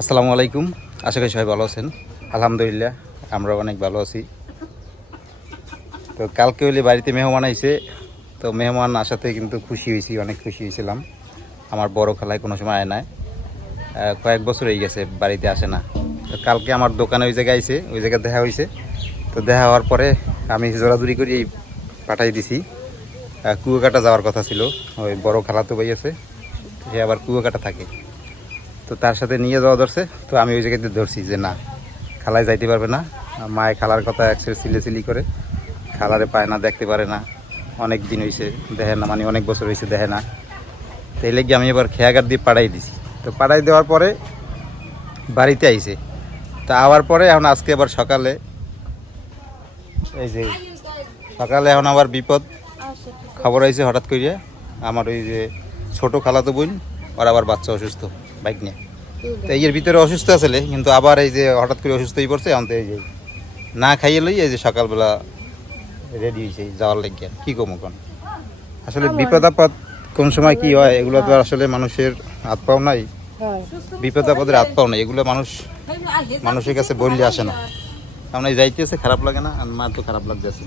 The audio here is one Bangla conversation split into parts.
আসসালামু আলাইকুম। আশা করি সবাই ভালো আছেন। আলহামদুলিল্লাহ আমরা অনেক ভালো আছি। তো কালকে হইলে বাড়িতে মেহমান আইছে, তো মেহমান আসাতে কিন্তু খুশি হয়েছি, অনেক খুশি হয়েছিলাম। আমার বড় খালায় কোনো সময় আয় নাই, কয়েক বছর হয়ে গেছে বাড়িতে আসে না। তো কালকে আমার দোকানে ওই জায়গায় আইছে, ওই জায়গায় দেখা হয়েছে। তো দেখা হওয়ার পরে আমি জোরাজুরি করে পাঠাই দিছি। কুয়াকাটা যাওয়ার কথা ছিল, ওই বড় খালা তো ভাই আছে, সে আবার কুয়াকাটা থাকে। তো তার সাথে নিয়ে যাওয়া ধরছে। তো আমি ওই জায়গাতে ধরছি যে না, খালায় যাইতে পারবে না। মায়ে খালার কথা একসের সিলি করে, খালারে পায় না, দেখতে পারে না, অনেক দিন হয়েছে দেখে না, মানে অনেক বছর হয়েছে দেখে না। তো এই লেগে আমি এবার খেয়াঘাট দিয়ে পাঠাই দিছি। তো পাঠাই দেওয়ার পরে বাড়িতে আইছে। তা আবার পরে এখন আজকে আবার সকালে, এই যে সকালে এখন আবার বিপদ খবর আইছে হঠাৎ করিয়া। আমার ওই যে ছোটো খালাতো বোন, ওর আবার বাচ্চা অসুস্থ, বাইক নিয়ে। তো এর ভিতরে অসুস্থ আসলে, কিন্তু আবার এই যে হঠাৎ করে অসুস্থ হয়ে পড়ছে। এখন তো এই যে না খাইয়ে লই, এই যে সকালবেলা রেডি হয়েছে যাওয়ার লাগিয়া। কি কম কোন আসলে বিপদ আপদ কোন সময় কি হয়, এগুলো তো আসলে মানুষের হাত পাও নাই। বিপদ আপদের হাত পাও নাই, এগুলো মানুষের কাছে বললে আসে না। কারণ এই যাইতেছে খারাপ লাগে না, আর মা তো খারাপ লাগতেছে।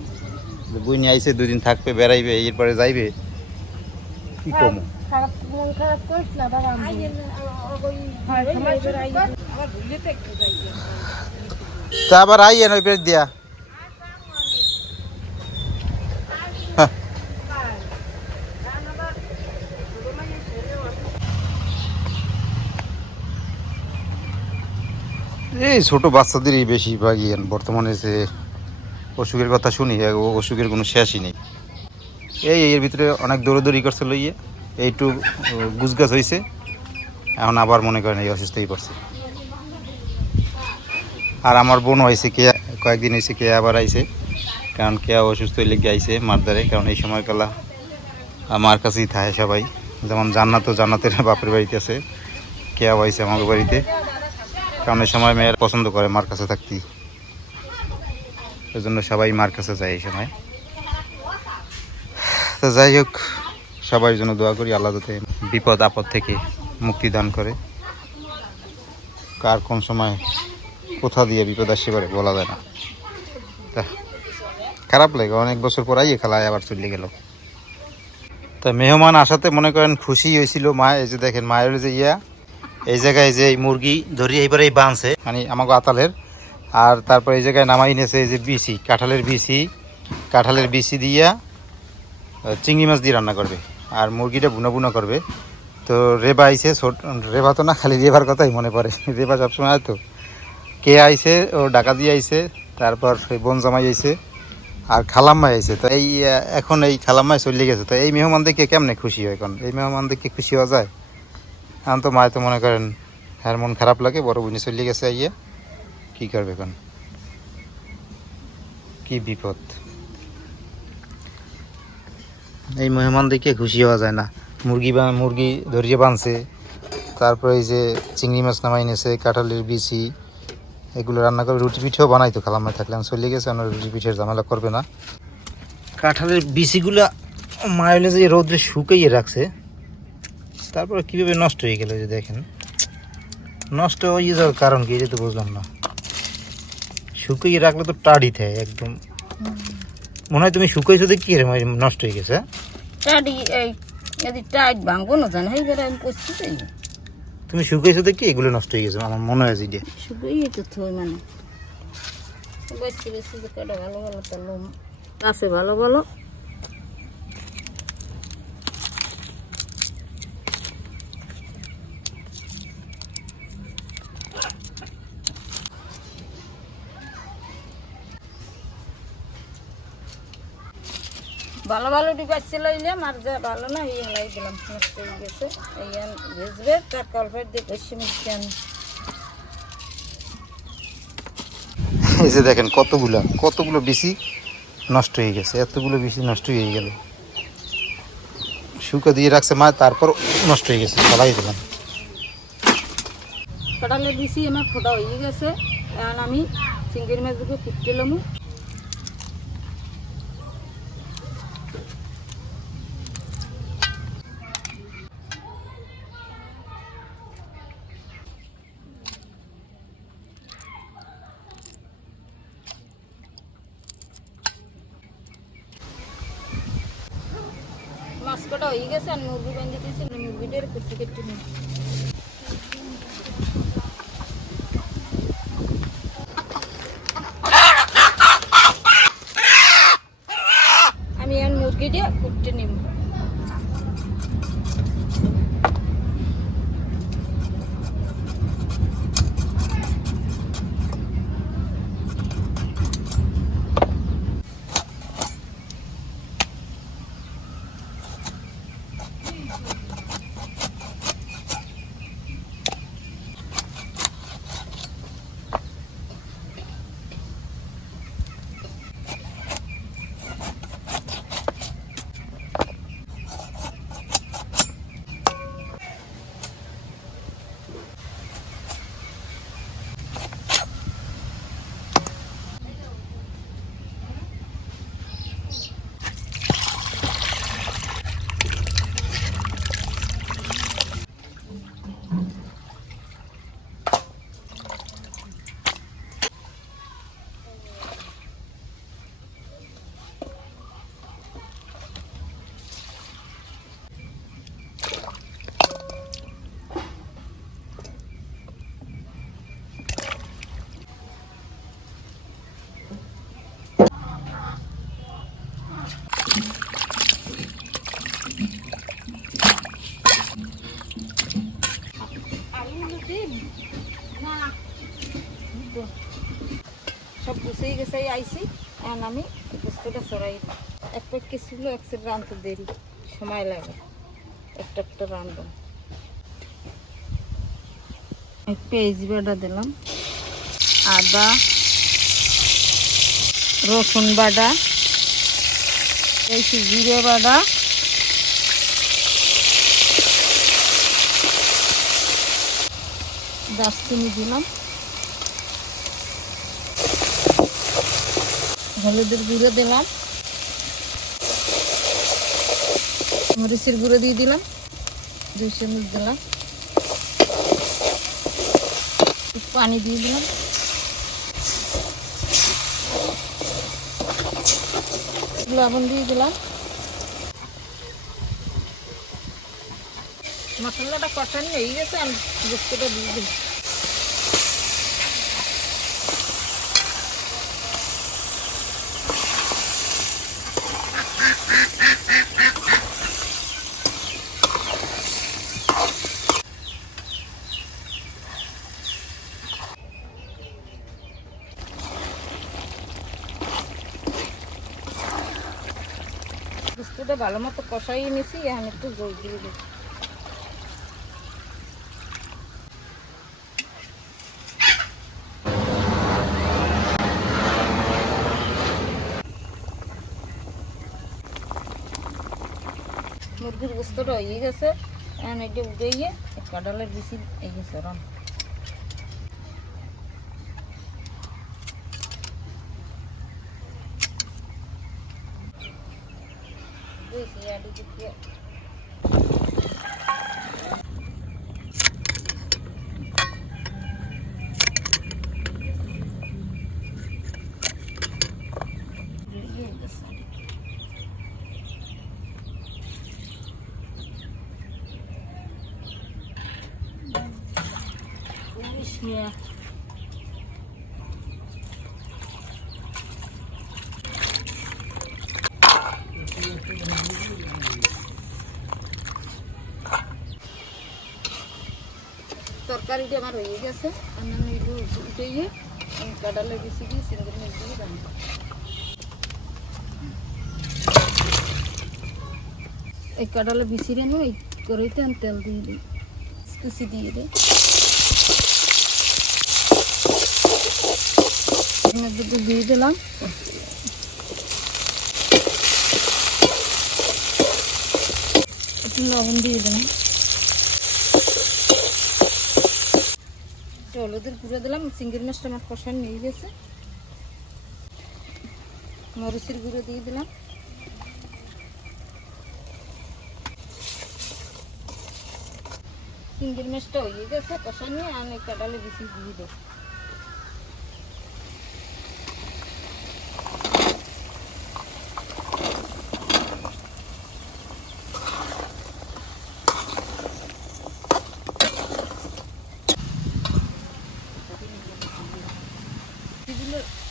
বই নিয়ে আইসে, 2 দিন থাকবে, বেড়াইবে, এরপরে যাইবে। কি কম তা আবার আইয়ে নই পেট দিয়া। এই ছোট বাচ্চাদেরই বেশিরভাগই বর্তমানে যে অসুখের কথা শুনি, অসুখের কোনো শেষই নেই। এর ভিতরে অনেক দৌড়দৌড়ি করছে লইয়ে, এইটু গুছগাছ হয়েছে, এখন আবার মনে করেন এই অসুস্থ হয়ে পড়ছে। আর আমার বোন হয়েছে কে, কয়েকদিন হয়েছে কে আবার আইছে, কারণ কে অসুস্থ হইলে গিয়ে আইছে মার দ্বারে। কারণ এই সময়কালা আমার কাছেই থাকে সবাই, যেমন জান্নাতের বাপের বাড়িতে আছে, কে আইছে আমাদের বাড়িতে। কারণ এই সময় মেয়ের পছন্দ করে মার কাছে থাকতে, এই জন্য সবাই মার কাছে যায় এই সময়। তো যাই হোক, সবার জন্য দোয়া করি, আল্লাহ যাতে বিপদ আপদ থেকে মুক্তি দান করে। কার কোন সময় কোথা দিয়ে বিপদ আসতে পারে বলা যায় না। তা খারাপ লাগে, অনেক বছর পর আইয়ে খেলায় আবার চলে গেল। তা মেহমান আসাতে মনে করেন খুশি হয়েছিল মা। এই যে দেখেন মায়ের যে এই জায়গায় যে মুরগি ধরি এইবারে বাঁধছে, মানে আমাকে আতালের। আর তারপর এই জায়গায় নামাই নিয়েছে এই যে বিসি, কাঁঠালের বিসি দিয়া চিংড়ি মাছ দিয়ে রান্না করবে, আর মুরগিটা বুনা বুনা করবে। তো রেবা আইছে, রেবা তো না, খালি রেবার কথাই মনে পড়ে, রেবা সবসময় তো। কে আইছে, ও ডাকা দিয়ে আইছে, তারপর বোন জামাই আইছে, আর খালাম্মাই আইছে। তো এই এখন এই খালাম্মাই চলে গেছে। তো এই মেহমান দেখে কেমনে খুশি হয়, এখন এই মেহমান দেখে খুশি হওয়া যায়? এখন তো মায় তো মনে করেন হ্যার মন খারাপ লাগে, বড় বোনে চলে গেছে আইয়া, কি করবে এখন? কি বিপদ, এই মেহমান দেখে খুশি হওয়া যায় না। মুরগি ধরিয়ে বাঁধছে, তারপরে এই যে চিংড়ি মাছ নামাই নিয়েছে, কাঁঠালের বিচি, এগুলো রান্না করে। রুটি পিঠেও বানাইতো খালাম্মায় থাকলে, আমি চলে গেছে, আমরা রুটি পিঠের ঝামেলা করবে না। কাঁঠালের বিচিগুলা মাইলে যে রোদ্রে শুকাইয়ে রাখছে, তারপরে কীভাবে নষ্ট হয়ে গেল যে দেখেন। নষ্ট হয়ে যাওয়ার কারণ কি, এটা তো বুঝলাম না। শুকাইয়ে রাখলে তো টাড়ি থাকে একদম। মনে হয় তুমি শুকাইছো দেখি নষ্ট হয়ে গেছে। তুমি শুকাইছো দেখি এগুলো নষ্ট হয়ে গেছে, আমার মনে হয় যে আছে ভালো ভালো। ভালো ভালো ডিপাচ্ছিল আর যা ভালো না এই হেলাই দিলাম, নষ্ট হয়ে গেছে। এই ভেজবে তার কলফেট দিয়ে বেশি মিষ্টি আমি। এই যে দেখেন কতগুলো বিচি নষ্ট হয়ে গেছে, এতগুলো বিচি নষ্ট হয়ে গেল। শুকা দিয়ে রাখছে মা, তারপর নষ্ট হয়ে গেছে, ফেলাই দিলাম। কাঁঠালের বিচি আমার ফোটা হয়ে গেছে। এখন আমি চিংড়ি মাছগুলো কুটলাম। গোস্তটা হয়ে গেছে আর মুরগি বানিয়ে দিয়েছি মুরগিটার কুটি কেটে নিই আমি আর মুরগিটা কুটতে নিব সব গুছিয়ে গেছে আইসি এখন আমি গোস্তটা চড়াই এক প্যাকেট ছিল এক সেট রাঁধতে দেরি সময় লাগে একটা একটা রাঁধব পেঁয়াজ বাটা দিলাম আদা রসুন বাটা এই জিরে বাটা দারচিনি দিলাম হলুদের গুঁড়ো দিলাম মরিচের গুঁড়ো দিয়ে দিলাম 2 চামচ দিলাম পানি দিয়ে দিলাম লবণ দিয়ে দিলাম মশলাটা কষানো হয়ে গেছে আমি গোস্তটা দিয়ে দিই গোস্তটা ভালো মতো কষাই নিয়েছি এখন একটু জল দিয়ে দিই মুরগির গোস্তটা হয়ে গেছে এখন এটা উঠেইয়ে কাঁঠালের বেশি এই গেছে রাম Yeah. তরকারিটা আমার হয়ে গেছে আমি একটু উঠে গিয়ে কাঁঠালের বেশি দিয়ে চিংড়ি মাছ দিয়ে রান্না এই কাঁঠালের বেশি রেনো এই কড়াইতে আমি তেল দিয়ে দিই কুচি দিয়ে দিই দুটো দিয়ে দিলাম একটু লবণ দিয়ে দিলাম হলুদের গুঁড়ো দিলাম চিংড়ি মাছটা আমার কষানো হয়ে গেছে মরিচের গুঁড়ো দিয়ে দিলাম চিংড়ি মাছটা হয়ে গেছে কষানো আমি কাঁঠালে বেশি দিয়ে দেবো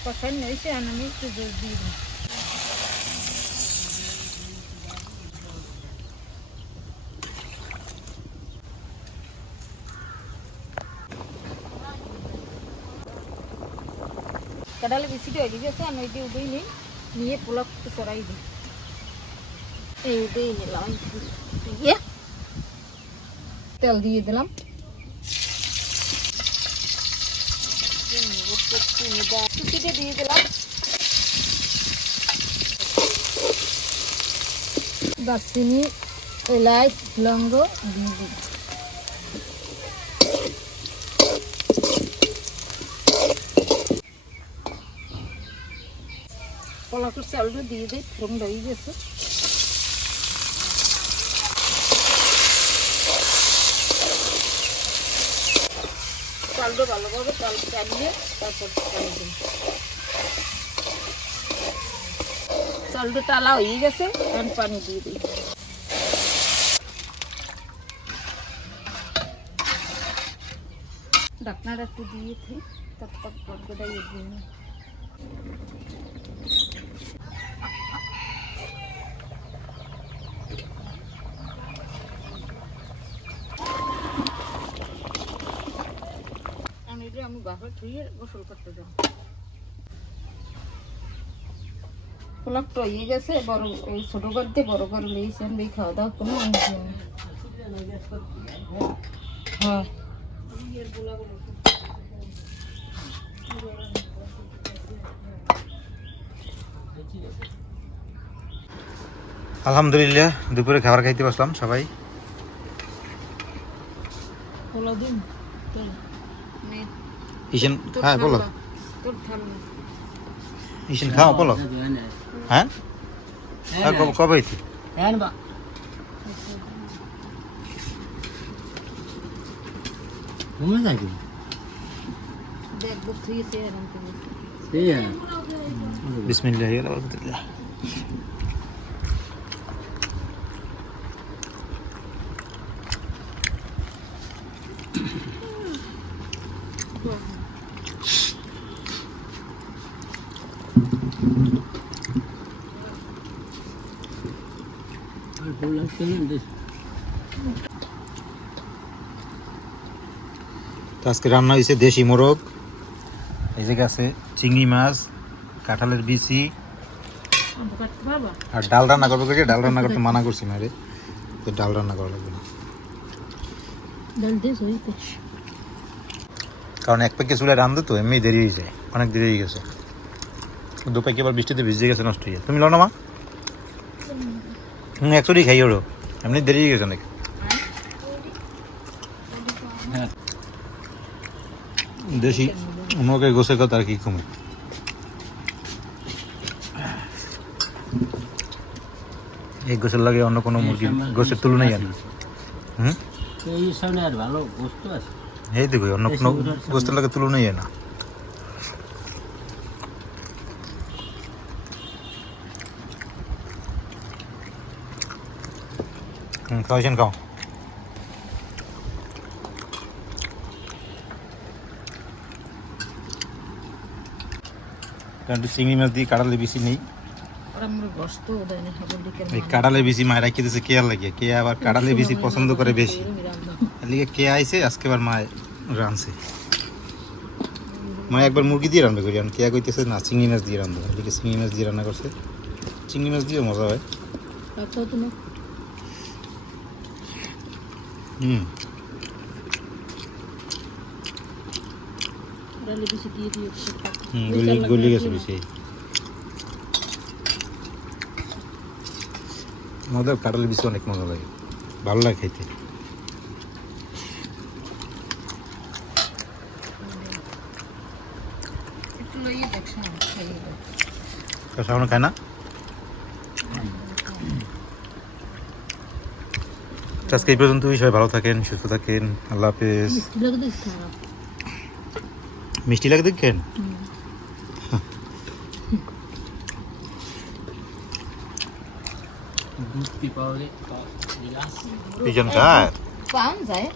কষাই নিয়েছি আর আমি একটু জল দিয়ে দিই। কাঁঠালে বেশিটা হয়ে গেছে, আমি এটি উঠেই নিই, নিয়ে পোলাও একটু চড়াই দিই। এই উঠেই নিলাম, দিয়ে তেল দিয়ে দিলাম, কুচিটা দিয়ে দিলাম, দারচিনি এলাচ লবঙ্গ দিয়ে দিই। পোলাওটার চালটা দিয়ে দিই, ফোড়ন হয়ে গেছে। চালটা ভালোভাবে চাল চালিয়ে তারপর পানি দিই। চালটা টালা হয়ে গেছে, এখন পানি দিয়ে দিই। ঢাকনাটা একটু দিয়ে দিই, তারপর গড়গড়া দিয়ে দিই। আমি বাবা ধুয়ে গোসল করতে যাবো। পোলাপটা হয়ে গেছে, বড় ওই ছোট করে দিয়ে বড় করে লেগেছে, আমি খাওয়া দাওয়া কোনো অংশ নেই। হ্যাঁ আলহামদুলিল্লাহ দুপুরে খাবার খাইতে বসলাম সবাই। পোলাও দিন ইশান হ্যাঁ বলো, তোর থাল ইশান খাও বলো। হ্যাঁ আর কবে হইতে দেখবো তুই সে এরকম করে বিসমিল্লাহ আলহামদুলিল্লাহ। তো আজকে রান্না হয়েছে দেশি মোরগ, এই জায়গায় আছে চিংড়ি মাছ, কাঁঠালের বিচি, আর ডাল রান্না করবো। ডাল রান্না করতে মানা করছি না রে, তো ডাল রান্না করা লাগবে না, কারণ এক প্যাকে চুলায় রান্ধো তো এমনি দেরি হয়ে যায়, অনেক দেরি হয়ে গেছে। দু প্যাকে আবার বৃষ্টিতে ভিজে গেছে, নষ্ট হয়ে যায়। তুমি লো না মা? একচুয়ালি খাই ওরো, এমনি দেরি হয়ে গেছে অনেক। দেশি মোরগের গোসের কথা আর কি কমে। এই গোসের লাগে অন্য কোনো মুরগির গোসের তুলনাই আর হুম এই দেখো অন্য কোনো গোস্তের লাগে তুলনাই না। খাওয়াইছেন খাও। চিংড়ি মাছ দিয়ে কাঁঠালে বেশি নেই, এই কাঁঠালে বেশি মায়ের রাখি দিয়েছে কেয়ার লাগে, কে আবার কাঁঠালে বেশি পছন্দ করে বেশি, এদিকে কে আইছে আজকে আবার মায় রাঁধছে। মা একবার মুরগি দিয়ে রান্না করি, আমি কে কইতেছে না চিংড়ি মাছ দিয়ে রান্না, এদিকে চিংড়ি মাছ দিয়ে রান্না করছে। চিংড়ি মাছ দিয়েও মজা হয়। গলি গেছে বেশি আমাদের কাঁঠালের বেশি অনেক মজা লাগে, ভালো লাগে খেতে। শাওন খায় না। আজকে এই পর্যন্ত, সবাই ভালো থাকেন, সুস্থ থাকেন, আল্লাহ হাফেজ। মিষ্টি লাগে দেখেন। পাওয়া যায়